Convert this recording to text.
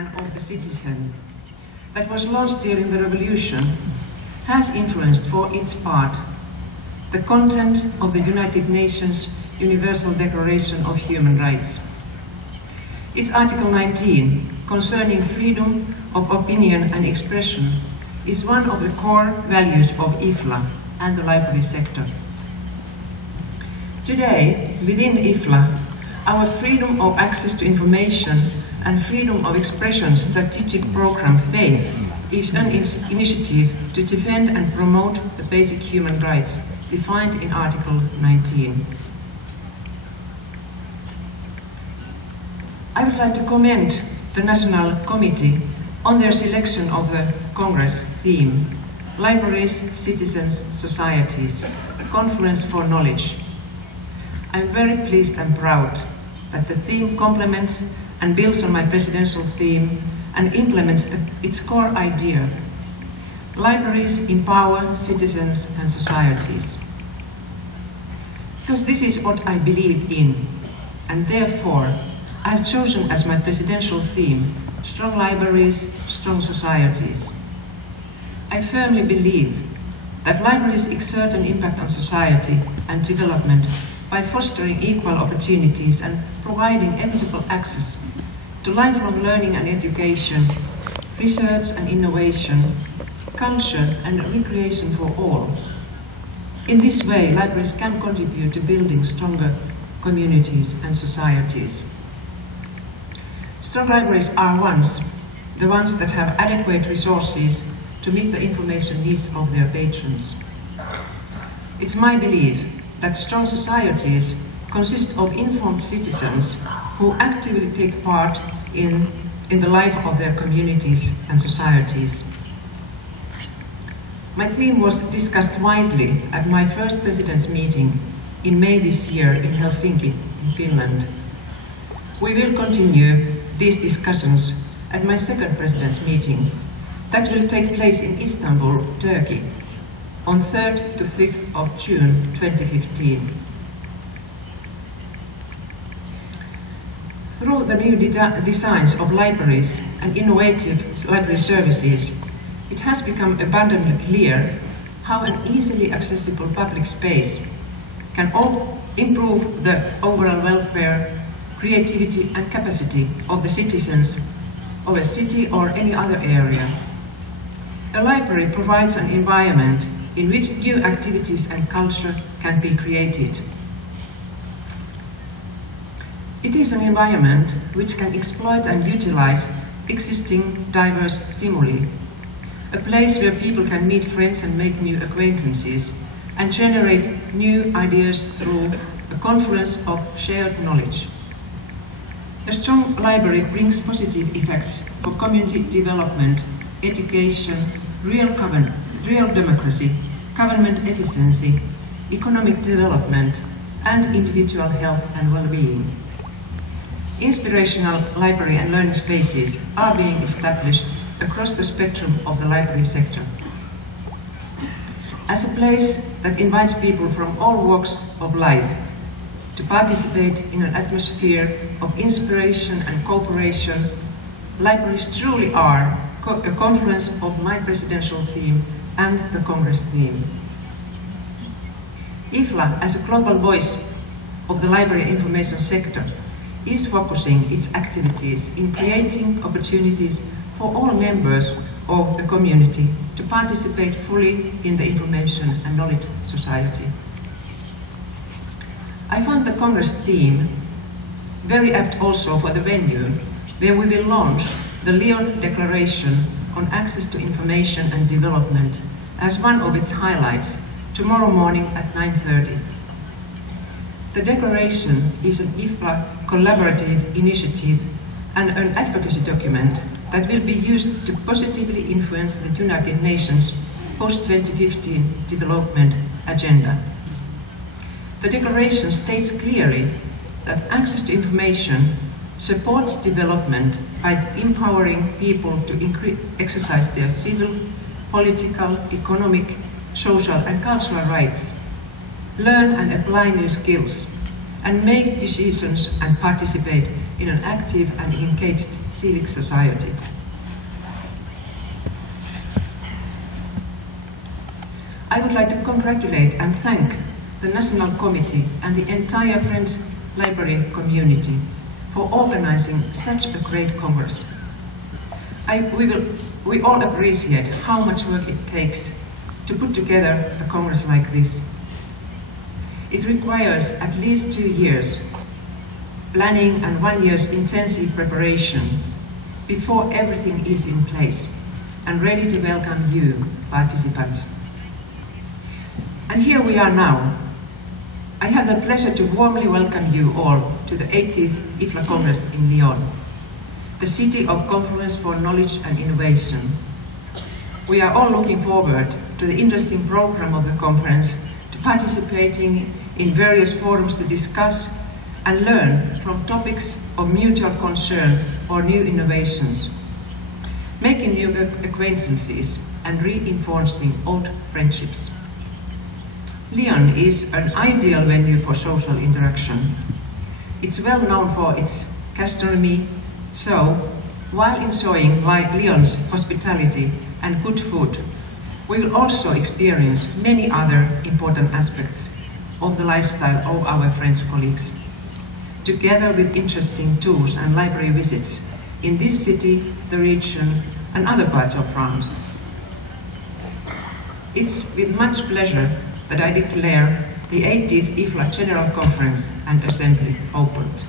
and of the citizen that was launched during the revolution has influenced for its part the content of the United Nations Universal Declaration of Human Rights. Its Article 19, concerning freedom of opinion and expression, is one of the core values of IFLA and the library sector. Today, within IFLA, our freedom of access to information and freedom of expression strategic program FAITH is an initiative to defend and promote the basic human rights defined in Article 19. I would like to commend the National Committee on their selection of the Congress theme, Libraries, Citizens, Societies, Conference for Knowledge. I am very pleased and proud that the theme complements and builds on my presidential theme and implements its core idea. Libraries empower citizens and societies. Because this is what I believe in, and therefore I have chosen as my presidential theme, strong libraries, strong societies. I firmly believe that libraries exert an impact on society and development by fostering equal opportunities and providing equitable access to lifelong learning and education, research and innovation, culture and recreation for all. In this way, libraries can contribute to building stronger communities and societies. Strong libraries are the ones that have adequate resources to meet the information needs of their patrons. It's my belief that strong societies consist of informed citizens who actively take part in the life of their communities and societies. My theme was discussed widely at my first President's meeting in May this year in Helsinki, in Finland. We will continue these discussions at my second President's meeting that will take place in Istanbul, Turkey, on 3rd to 5th of June 2015. Through the new designs of libraries and innovative library services, it has become abundantly clear how an easily accessible public space can improve the overall welfare, creativity and capacity of the citizens of a city or any other area. A library provides an environment in which new activities and culture can be created. It is an environment which can exploit and utilize existing diverse stimuli, a place where people can meet friends and make new acquaintances and generate new ideas through a confluence of shared knowledge. A strong library brings positive effects for community development, education, real democracy, government efficiency, economic development, and individual health and well-being. Inspirational library and learning spaces are being established across the spectrum of the library sector. As a place that invites people from all walks of life to participate in an atmosphere of inspiration and cooperation, libraries truly are a confluence of my presidential theme and the Congress theme. IFLA, as a global voice of the library information sector, is focusing its activities in creating opportunities for all members of the community to participate fully in the information and knowledge society. I found the Congress theme very apt also for the venue where we will launch the Lyon Declaration on Access to Information and Development as one of its highlights tomorrow morning at 9:30. The declaration is an IFLA collaborative initiative and an advocacy document that will be used to positively influence the United Nations post-2015 development agenda. The declaration states clearly that access to information supports development by empowering people to exercise their civil, political, economic, social and cultural rights, learn and apply new skills, and make decisions and participate in an active and engaged civic society. I would like to congratulate and thank the National Committee and the entire French library community for organizing such a great Congress. We all appreciate how much work it takes to put together a Congress like this. It requires at least 2 years planning and 1 year's intensive preparation before everything is in place and ready to welcome you, participants. And here we are now. I have the pleasure to warmly welcome you all to the 80th IFLA Congress in Lyon, the city of confluence for knowledge and innovation. We are all looking forward to the interesting program of the conference, to participating in various forums to discuss and learn from topics of mutual concern or new innovations, making new acquaintances and reinforcing old friendships. Lyon is an ideal venue for social interaction. It's well known for its gastronomy, so while enjoying Lyon's hospitality and good food, we will also experience many other important aspects of the lifestyle of our French colleagues, together with interesting tours and library visits in this city, the region, and other parts of France. It's with much pleasure that I declare the 80th IFLA General Conference and Assembly opened.